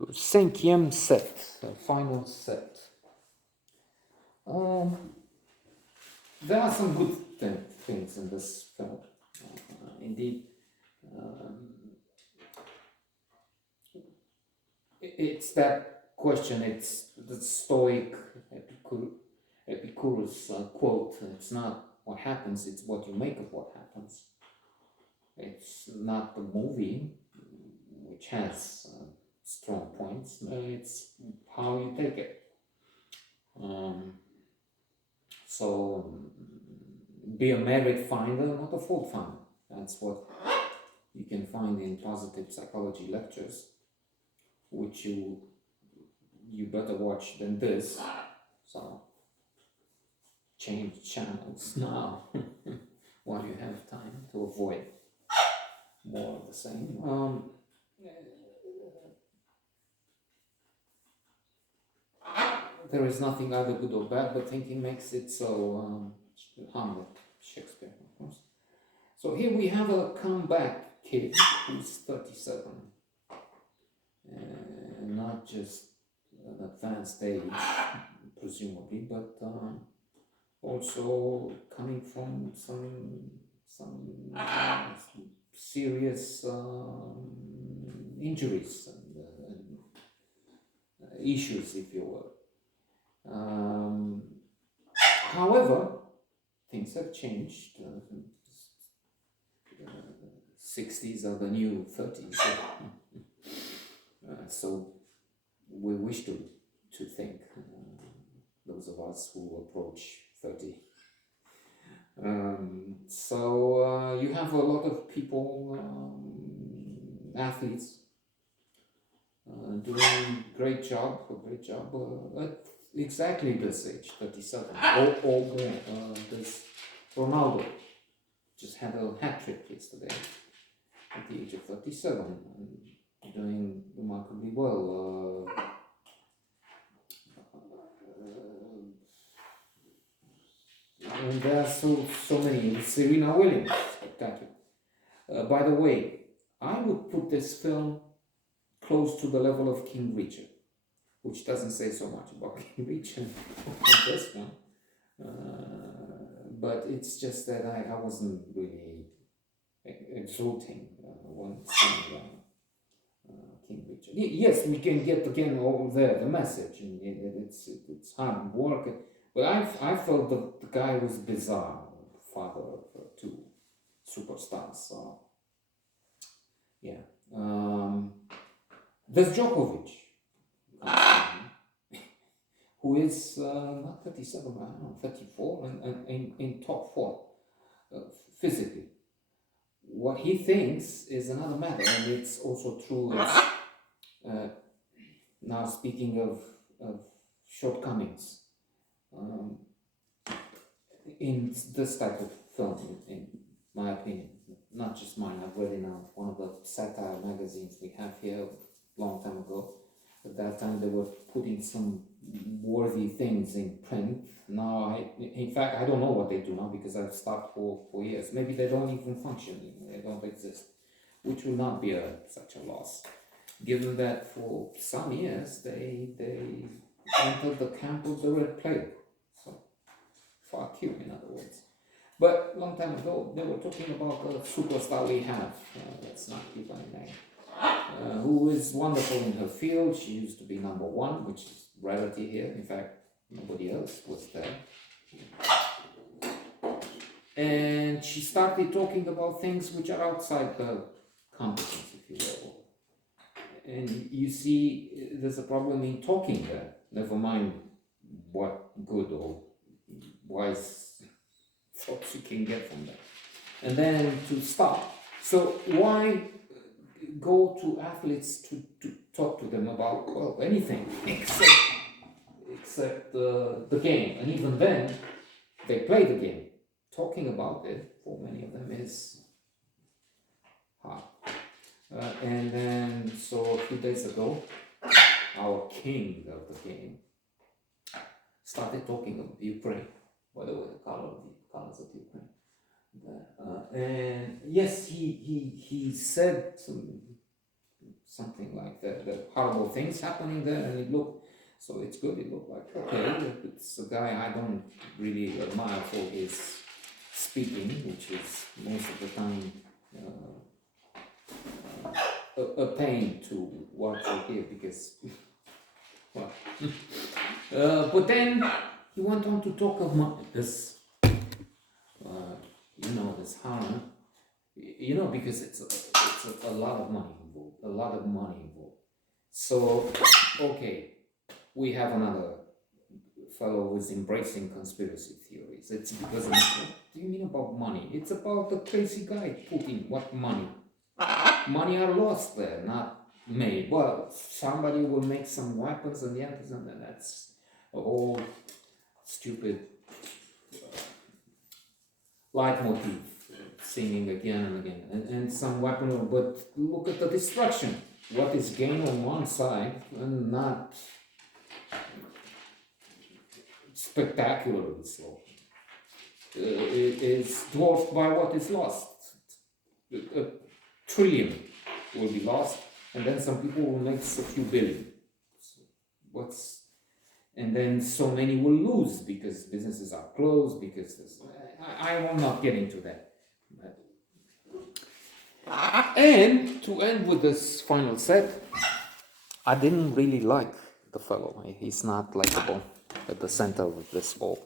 Cinquieme Set, final set. There are some good things in this film. Indeed, it's that question, it's the Stoic Epicurus quote, it's not what happens, it's what you make of what happens. It's not the movie, which has strong points, it's how you take it. So be a merit finder, not a fault finder. That's what you can find in positive psychology lectures, which you better watch than this. So change channels now while you have time to avoid more of the same. There is nothing either good or bad, but thinking makes it so. Hamlet, Shakespeare, of course. So here we have a comeback kid who's 37, not just an advanced age, presumably, but also coming from some serious injuries and issues, if you will. However, things have changed. 60s are the new 30s. So we wish to think, those of us who approach 30. So you have a lot of people, athletes, doing a great job at exactly this age, 37 or more. There's Ronaldo just had a hat trick yesterday at the age of 37 and doing remarkably well. And there are so many. Serena Williams, spectacular. By the way, I would put this film close to the level of King Richard, which doesn't say so much about King Richard in this one. But it's just that I wasn't really exulting when seeing King Richard. Yes, we can get again over there the message, and it's hard work. But I felt the guy was bizarre, father of two superstars. So yeah, there's Djokovic, who is not 37, I don't know, 34, and in top form physically. What he thinks is another matter, and it's also true. Now speaking of shortcomings in this type of film, in my opinion, not just mine. I've read in one of the satire magazines we have here a long time ago. At that time, they were putting some worthy things in print. Now, in fact, I don't know what they do now because I've stopped for years. Maybe they don't even function, they don't exist, which will not be such a loss, given that for some years they entered the camp of the Red Plague. So, fuck you, in other words. But a long time ago, they were talking about the superstar we have. Let's not give any name. Who is wonderful in her field. She used to be number one, which is rarity here. In fact, nobody else was there. And she started talking about things which are outside her competence, if you will. And you see, there's a problem in talking there. Never mind what good or wise thoughts you can get from that. And then to stop. So why go to athletes to talk to them about, well, anything except the game? And even then, they play the game. Talking about it, for many of them, is hard. And then, so a few days ago, our king of the game started talking about Ukraine. By the way, the colors of Ukraine. And yes, he said something like the horrible things happening there, and it looked, so it's good. It looked like, okay, it's a guy I don't really admire for his speaking, which is most of the time a pain to watch or hear, because, well, but then he went on to talk about this, this harm, because it's a lot of money involved, So, okay, we have another fellow who's embracing conspiracy theories. It's because of, what do you mean about money? It's about the crazy guy Putin. What money? Money are lost there, not made. Well, somebody will make some weapons and and that's all stupid leitmotif, singing again and again, and some weapon. But look at the destruction. What is gain on one side and not spectacularly so. It is dwarfed by what is lost. A trillion will be lost, and then some people will make a few billion. And then so many will lose because businesses are closed, because I will not get into that. And to end with this final set, I didn't really like the fellow. He's not likable at the center of this ball.